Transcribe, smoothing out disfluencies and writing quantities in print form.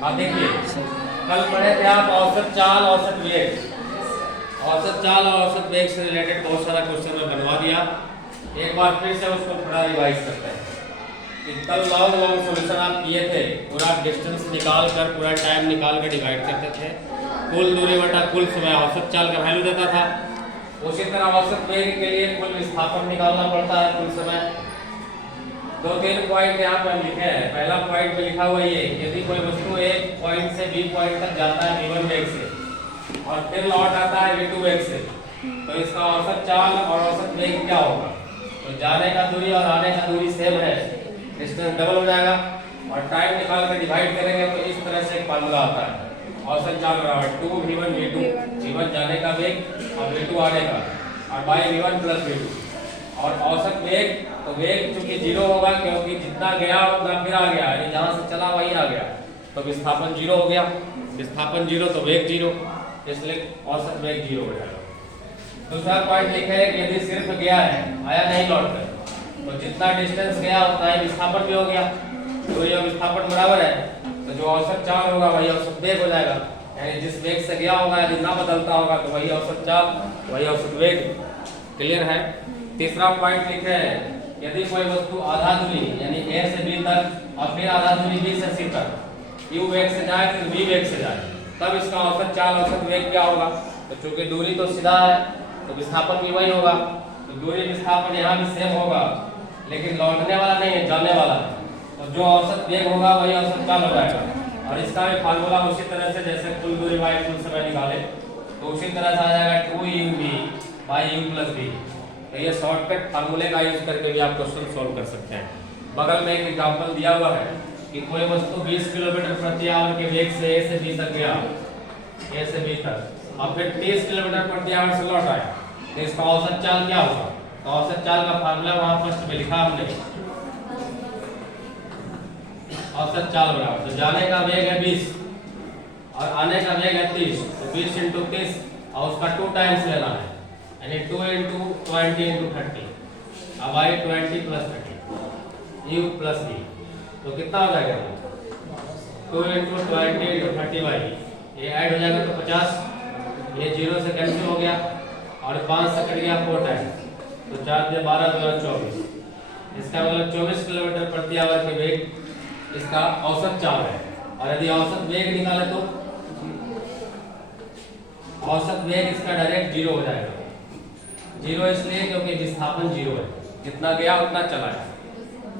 हाँ देखिए, कल पढ़े थे आप औसत चाल, औसत वेग। औसत चाल और औसत वेग से रिलेटेड बहुत सारा क्वेश्चन मैं बनवा दिया। एक बार फिर से उसको थोड़ा रिवाइज करते हैं कि कल लॉन्ग सॉल्यूशन आप किए थे, पूरा डिस्टेंस निकाल कर, पूरा टाइम निकाल कर डिवाइड करते थे, कुल दूरी बटा कुल समय औसत चाल का वैल्यू देता था। उसी तरह औसत वेग के लिए कुल विस्थापन निकालना पड़ता है कुल समय। दो तीन पॉइंट यहाँ पर लिखे हैं। पहला पॉइंट पे लिखा हुआ ये, यदि कोई वस्तु एक पॉइंट से बी पॉइंट तक जाता है v1 वेग से और फिर लौट आता है v2 वेग से, तो इसका औसत चाल और औसत वेग क्या होगा? तो जाने का दूरी और आने का दूरी सेम है, डिस्टेंस डबल हो जाएगा और टाइम निकाल कर डिवाइड करेंगे तो इस तरह से एक फार्मूला आता है। औसत चाल बराबर 2v1 v2, v1 जाने का वेग और v2 आने का, और बाई v1 प्लस v2। और औसत वेग, तो वेग चूंकि जीरो होगा क्योंकि जितना गया उतना फिर आ गया, यानी जहाँ से चला वहीं आ गया, तो विस्थापन जीरो हो गया। विस्थापन जीरो तो वेग जीरो, इसलिए औसत वेग जीरो हो जाएगा। दूसरा पॉइंट लिखे है कि यदि सिर्फ गया है, आया नहीं लौट कर, तो जितना डिस्टेंस गया उतना ही विस्थापन भी हो गया। तो ये विस्थापन बराबर है, तो जो औसत चाल होगा वही औसत वेग हो जाएगा, यानी जिस वेग से गया होगा यदि ना बदलता होगा तो वही औसत चाल, वही औसत वेग। क्लियर है? तीसरा पॉइंट लिखे है, यदि कोई वस्तु आधा दूरी यानी ए से बी तक और फिर आधा दूरी बी से सी तक यू वेग से जाए फिर वी वेग से जाए, तब इसका औसत चाल औसत वेग क्या होगा? तो चूंकि दूरी तो सीधा है तो विस्थापन भी वही होगा, तो दूरी विस्थापन यहाँ भी सेम होगा, लेकिन लौटने वाला नहीं है, जाने वाला है, तो जो औसत वेग होगा वही औसत चाल हो जाएगा। और इसका भी फार्मूला उसी तरह से जैसे कुल दूरी बाई कुल समय निकाले तो उसी तरह से आ जाएगा 2u v by u plus v। तो ये शॉर्टकट फार्मूले का यूज करके भी आप क्वेश्चन सॉल्व कर सकते हैं। बगल में एक एग्जांपल दिया हुआ है कि कोई वस्तु 20 किलोमीटर प्रति आवर के वेग से ए से बी तक गया, ए से बी तक, और फिर 30 किलोमीटर प्रति आवर से लौट आया, तो इसका औसत चाल क्या होगा? तो औसत चाल का फार्मूला वहां फर्स्ट में लिखा हमने, औसत चाल बराबर, तो जाने का वेग है 20 और आने का वेग है 30, तो 20 × 30 और उसका 2 टाइम्स लेना है, यानी 2 × 20 × 30, अब आई 20 + 30 u + v, तो कितना हो जाएगा? 2 × 20 × 30 बाई, ये ऐड हो जाएगा तो 50, ये 0 से कैंसिल हो गया और 5 से कट गया 4 टाइम्स, तो 4 × 12 = 24। इसका मतलब 24 किलोमीटर प्रति आवर के वेग इसका औसत चाल है। और यदि औसत वेग निकाले तो औसत वेग इसका डायरेक्ट 0 हो जाएगा। 0 इसलिए क्योंकि विस्थापन 0 है, जितना गया उतना चला है।